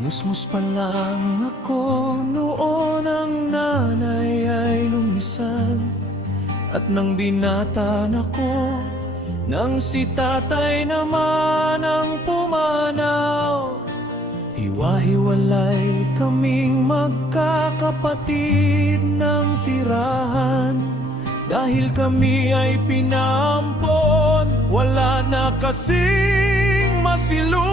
Musmus pa lang ako noon ang nanay ay lumisan. At nang binata ko, nang si tatay naman ang pumanaw. Hiwa-hiwalay kaming magkakapatid ng tirahan. Dahil kami ay pinampon, wala na kasing masilungan.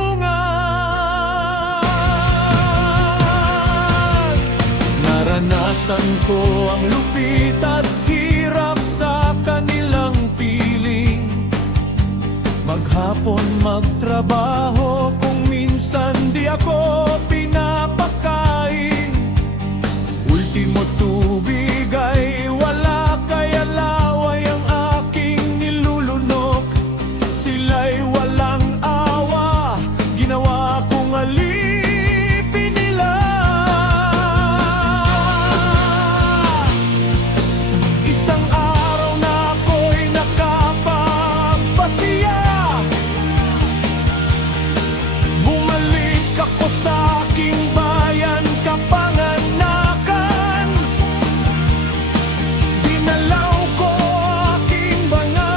Naranasan ko ang lupit at hirap sa kanilang piling. Maghapon magtrabaho, kung minsan di ako pinapakain. Ultimo tubig ay wala, kaya laway ang aking nilulunok. Sila'y walang awa, ginawa kong alipin nila. Isang araw na ako'y nakapagpasiya. Bumalik ako sa aking bayan, kapanganakan. Dinalaw ko aking mga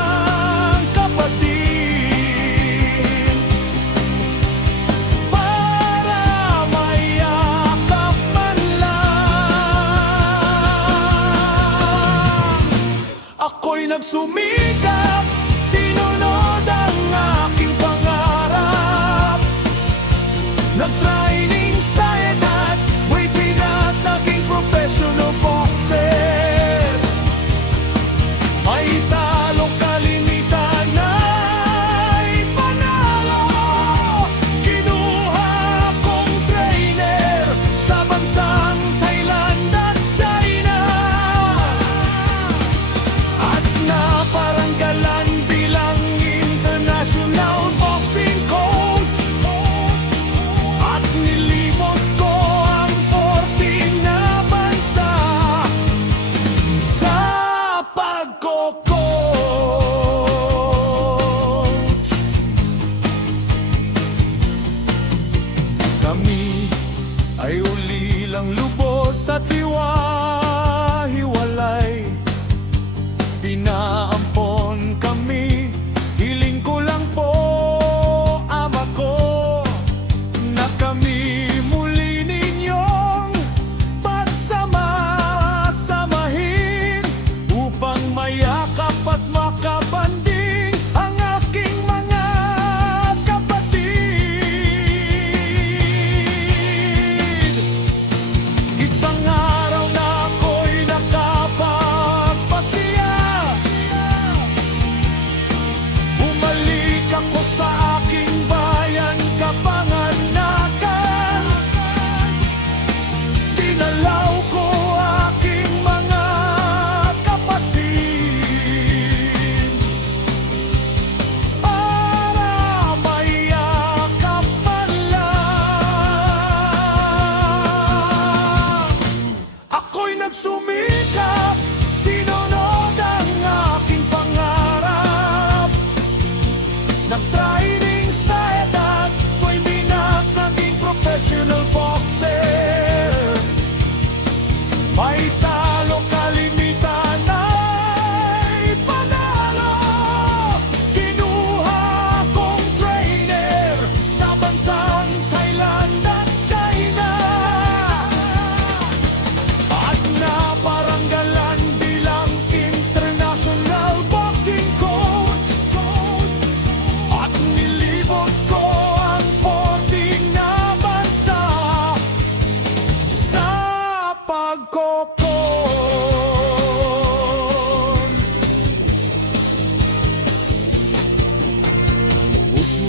kapatid para mayakap man lang. Ako'y nagsumikap, sinunod ang aking pangarap. Nag-training sa edad, waiting at naging professional boxer. May talong kalimitan ay panalo. Kinuha kong trainer sa bansang Thailand at China. At naparanggalan bilang international boxing coach. At nilimot ko ang 14 na bansa sa pagko-coach. Kami ay ulilang lubos at hiwa-hiwalay. Pinaampon kami, hiling ko lang po, ama ko, na kami muli ninyong pagsama-samahin upang mayakap at makabandi.